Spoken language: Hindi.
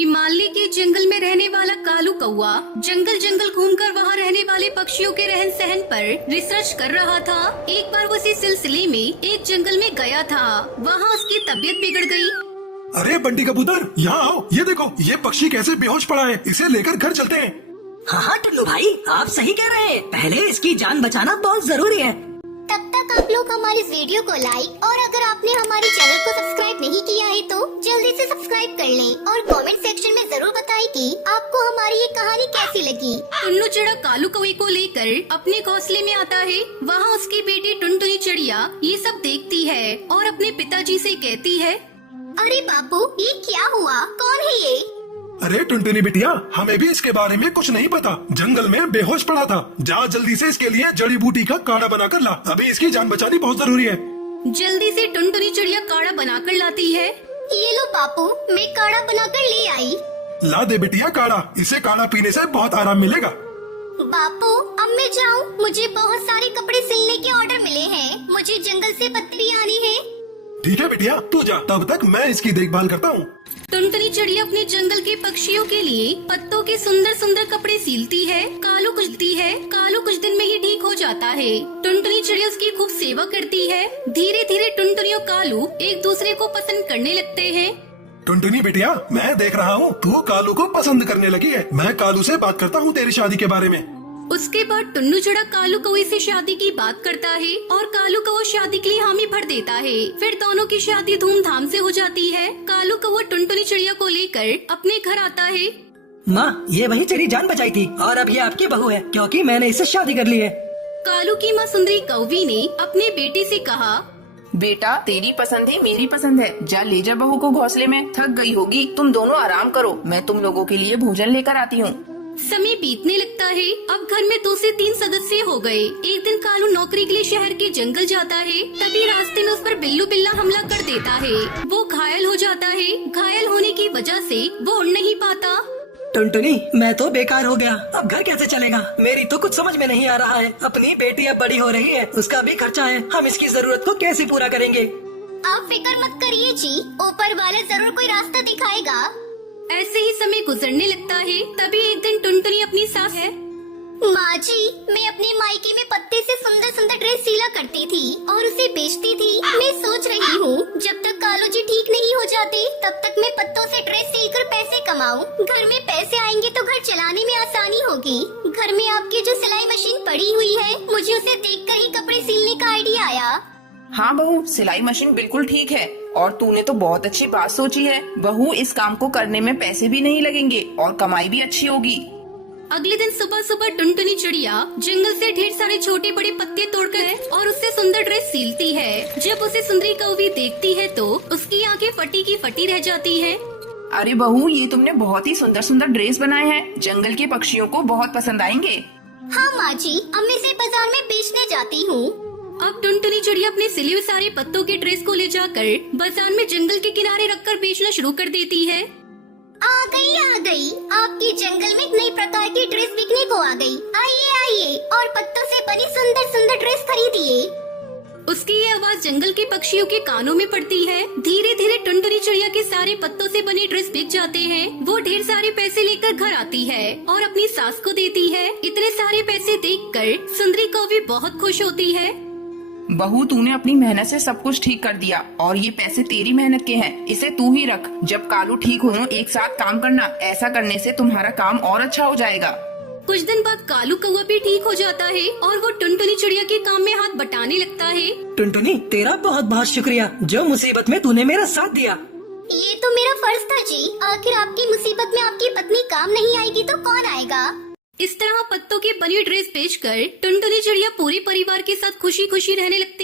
हिमालय के जंगल में रहने वाला कालू कौआ जंगल जंगल घूमकर वहाँ रहने वाले पक्षियों के रहन सहन पर रिसर्च कर रहा था। एक बार वो इसी सिलसिले में एक जंगल में गया था। वहाँ उसकी तबीयत बिगड़ गई। अरे बंटी कबूतर, यहाँ आओ। ये देखो, ये पक्षी कैसे बेहोश पड़ा है। इसे लेकर घर चलते हैं। हाँ हाँ टुल्लू भाई, आप सही कह रहे हैं। पहले इसकी जान बचाना बहुत जरूरी है। तब तक आप लोग हमारे इस वीडियो को लाइक और अगर आपने हमारे चैनल को सब्सक्राइब नहीं किया है तो जल्दी से सब्सक्राइब कर लें और कमेंट सेक्शन में जरूर बताएं कि आपको हमारी ये कहानी कैसी लगी। टुन्नू चिड़िया कालू कौवे को लेकर अपने घोंसले में आता है। वहाँ उसकी बेटी टुनटुनी चिड़िया ये सब देखती है और अपने पिताजी से कहती है, अरे बापू, ये क्या हुआ? कौन है ये? अरे टुनटुनी बिटिया, हमें भी इसके बारे में कुछ नहीं पता। जंगल में बेहोश पड़ा था। जा जल्दी से इसके लिए जड़ी बूटी का काढ़ा बना कर ला। अभी इसकी जान बचानी बहुत जरूरी है। जल्दी से टुनटुनी चिड़िया काढ़ा बनाकर लाती है। ये लो बापू, मैं काढ़ा बनाकर ले आई। ला दे बिटिया काढ़ा। इसे काढ़ा पीने से बहुत आराम मिलेगा। बापू, अब मैं जाऊँ? मुझे बहुत सारे कपड़े सिलने के ऑर्डर मिले हैं। मुझे जंगल से पत्ती आनी है। ठीक है बिटिया, तू जा। तब तक मैं इसकी देखभाल करता हूँ। टुनटुनी चिड़िया अपने जंगल के पक्षियों के लिए पत्तों के सुंदर सुंदर कपड़े सीलती है। कालू कुचलती है। कालू कुछ दिन में ही ठीक हो जाता है। टुनटुनी चिड़िया उसकी खूब सेवा करती है। धीरे धीरे टुनटुनी और कालू एक दूसरे को पसंद करने लगते हैं। टुनटुनी बिटिया, मैं देख रहा हूँ तू कालू को पसंद करने लगी है। मैं कालू से बात करता हूँ तेरी शादी के बारे में। उसके बाद टुन्नू चिड़ा कालू कौवे से शादी की बात करता है और कालू कौवा शादी के लिए हामी भर देता है। फिर दोनों की शादी धूमधाम से हो जाती है। कालू कौवा टुनटुनी चिड़िया को लेकर अपने घर आता है। माँ, ये वही तेरी जान बचाई थी और अब ये आपकी बहू है क्योंकि मैंने इससे शादी कर ली है। कालू की माँ सुंदरी कौवी ने अपने बेटे से कहा, बेटा, तेरी पसंद है मेरी पसंद है। जा ले जा बहू को घोंसले में। थक गई होगी, तुम दोनों आराम करो। मैं तुम लोगों के लिए भोजन लेकर आती हूँ। समय बीतने लगता है। अब घर में 2 से 3 सदस्य हो गए। एक दिन कालू नौकरी के लिए शहर के जंगल जाता है। तभी रास्ते में उस पर बिल्लू बिल्ला हमला कर देता है। वो घायल हो जाता है। घायल होने की वजह से वो उड़ नहीं पाता। टुनटुनी, मैं तो बेकार हो गया। अब घर कैसे चलेगा? मेरी तो कुछ समझ में नहीं आ रहा है। अपनी बेटी अब बड़ी हो रही है, उसका भी खर्चा है। हम इसकी जरूरत को कैसे पूरा करेंगे? आप फिक्र मत करिए जी, ऊपर वाले जरूर कोई रास्ता दिखाएगा। ऐसे ही समय गुजरने लगता है। तभी एक दिन टुनटुनी अपनी सास है, माँ जी, मैं अपने मायके में पत्ते से सुंदर सुंदर ड्रेस सिला करती थी और उसे बेचती थी। मैं सोच रही हूँ जब तक कालू जी ठीक नहीं हो जाते तब तक मैं पत्तों से ड्रेस सिलकर पैसे कमाऊँ। घर में पैसे आएंगे तो घर चलाने में आसानी होगी। घर में आपकी जो सिलाई मशीन पड़ी हुई है, मुझे उसे देखकर ही कपड़े सिलने का आइडिया आया। हाँ बहू, सिलाई मशीन बिल्कुल ठीक है और तूने तो बहुत अच्छी बात सोची है। बहू, इस काम को करने में पैसे भी नहीं लगेंगे और कमाई भी अच्छी होगी। अगले दिन सुबह सुबह टुनटुनी चिड़िया जंगल से ढेर सारे छोटे बड़े पत्ते तोड़कर और उससे सुंदर ड्रेस सीलती है। जब उसे सुंदरी कौवी देखती है तो उसकी आंखें फटी की फटी रह जाती है। अरे बहू, ये तुमने बहुत ही सुंदर सुंदर ड्रेस बनाए हैं। जंगल के पक्षियों को बहुत पसंद आएंगे। हाँ माँ जी, अब मैं इसे बाजार में बेचने जाती हूँ। अब टुनटुनी चिड़िया अपने सिले हुए सारे पत्तों के ड्रेस को ले जाकर बाजार में जंगल के किनारे रखकर बेचना शुरू कर देती है। आ गई, आपके जंगल में नई प्रकार की ड्रेस बिकने को आ गई। आइए और पत्तों से बनी सुंदर सुंदर ड्रेस खरीदिए। उसकी ये आवाज जंगल के पक्षियों के कानों में पड़ती है। धीरे धीरे टुनटुनी चिड़िया के सारे पत्तों से बने ड्रेस बिक जाते हैं। वो ढेर सारे पैसे लेकर घर आती है और अपनी सास को देती है। इतने सारे पैसे देखकर सुंदरी कौवी बहुत खुश होती है। बहू, तूने अपनी मेहनत से सब कुछ ठीक कर दिया और ये पैसे तेरी मेहनत के हैं। इसे तू ही रख। जब कालू ठीक हो एक साथ काम करना। ऐसा करने से तुम्हारा काम और अच्छा हो जाएगा। कुछ दिन बाद कालू कौवा भी ठीक हो जाता है और वो टुनटुनी चिड़िया के काम में हाथ बटाने लगता है। टुनटुनी, तेरा बहुत बहुत शुक्रिया जो मुसीबत में तूने मेरा साथ दिया। ये तो मेरा फर्ज था जी। आखिर आपकी मुसीबत में आपकी पत्नी काम नहीं आएगी तो कौन आएगा? इस तरह पत्तों की बनी ड्रेस बेचकर टुनटुनी चिड़िया पूरे परिवार के साथ खुशी खुशी रहने लगती